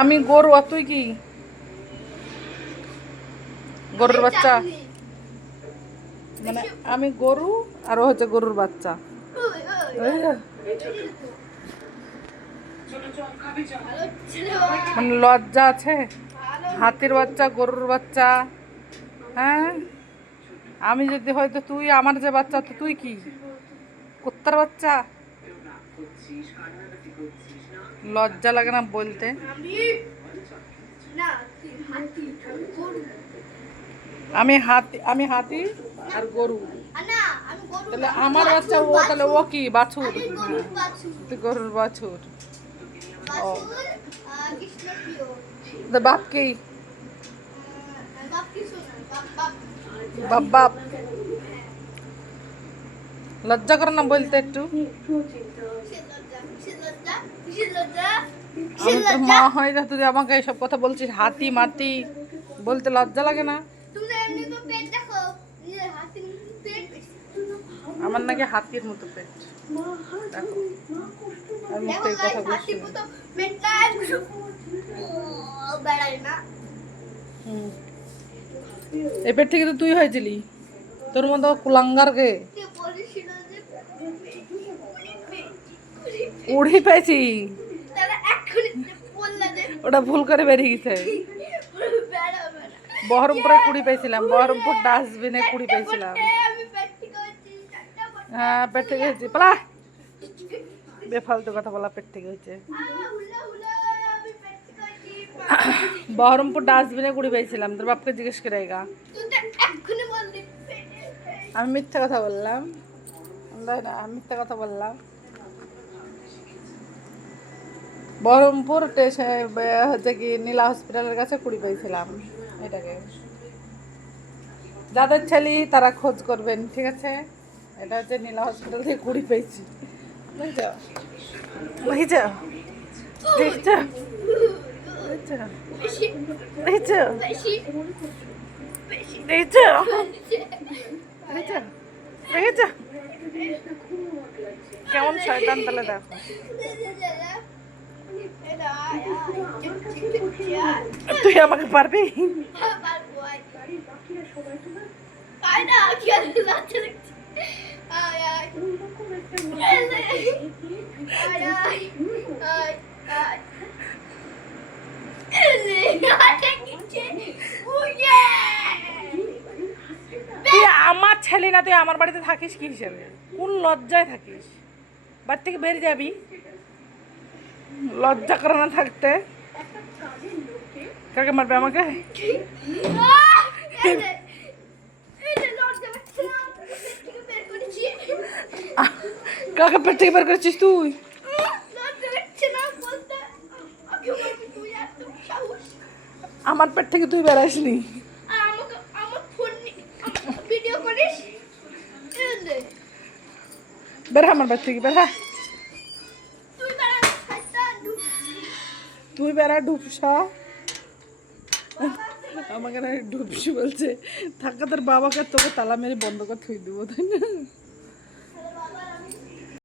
আমি গরু আর তুই কি গরুর বাচ্চা? মানে আমি গরু আর ও হচ্ছে গরুর বাচ্চা। মানে লজ্জা আছে? হাতির বাচ্চা, গরুর বাচ্চা। হ্যাঁ, আমি যদি হয়তো তুই আমার যে বাচ্চা, তো তুই কি কুত্তার বাচ্চা? লজ্জা লাগে না বলতে? আমি হাতি আর গরু। তাহলে আমার বাচ্চা ও, তাহলে ও কি বাছুর? তুই গরুর বাছুর। ও বাপ কি? বাপ বাপ। লজ্জা করে না বলতে একটু? আমি তোর মা হয়ে যা, তুই আমাকে এইসব কথা বলছিস? হাতি মাতি বলতে লজ্জা লাগে না? আমার নাকি হাতির মতো পেট। দেখো আমি মুখে কথা বলছি। এই পেট থেকে তো তুই হয়েছিলি, তোর মতো কুলাঙ্গারকে উড়ি পেয়েছি। ওটা ভুল করে বেরিয়ে গেছে। বহরমপুরে কুড়ি পেয়েছিলাম, বহরমপুর ডাস্টবিনে কুড়ি পেয়েছিলাম। হ্যাঁ, পেট থেকে হয়েছে। পালা, বেফালতু কথা বলা। পেট থেকে হয়েছে। বহরমপুর ডাস্টবিনে কুড়ি পেয়েছিলাম। তোর বাপকে জিজ্ঞেস করে গা। আমি মিথ্যা কথা বললাম? না, আমি মিথ্যা কথা বললাম? বহরমপুর হচ্ছে কি নীলা হসপিটালের কাছে কুড়ি পেয়েছিলাম। এটাকে যাদের ছেলে তারা খোঁজ করবেন, ঠিক আছে? এটা হচ্ছে নীলা হসপিটাল থেকে কুড়ি পেয়েছি। বুঝছো? বুঝছো? বুঝছো? বুঝছো? বুঝছো? বুঝছো? কেমন শয়তান তাহলে দেখো। তুই আমাকে পারবি? তুই আমার ছেলে না, তুই আমার বাড়িতে থাকিস কি হিসেবে? কোন লজ্জায় থাকিস? বাড়ি থেকে বেরিয়ে যাবি লজ্জা করে না থাকতে? কাকে মারবে আমাকে? কাকে পেট থেকে বের করেছিস তুই? আমার পেট থেকে তুই বেরাসনি। বের আমার বাড়ি থেকে, বের। তুই বেড়া ডুবসা। আমাকে না ডুবসি বলছে। থাকা তোর বাবাকে তোকে তালা মেরে বন্ধ করে থুই দেবো, তাই না?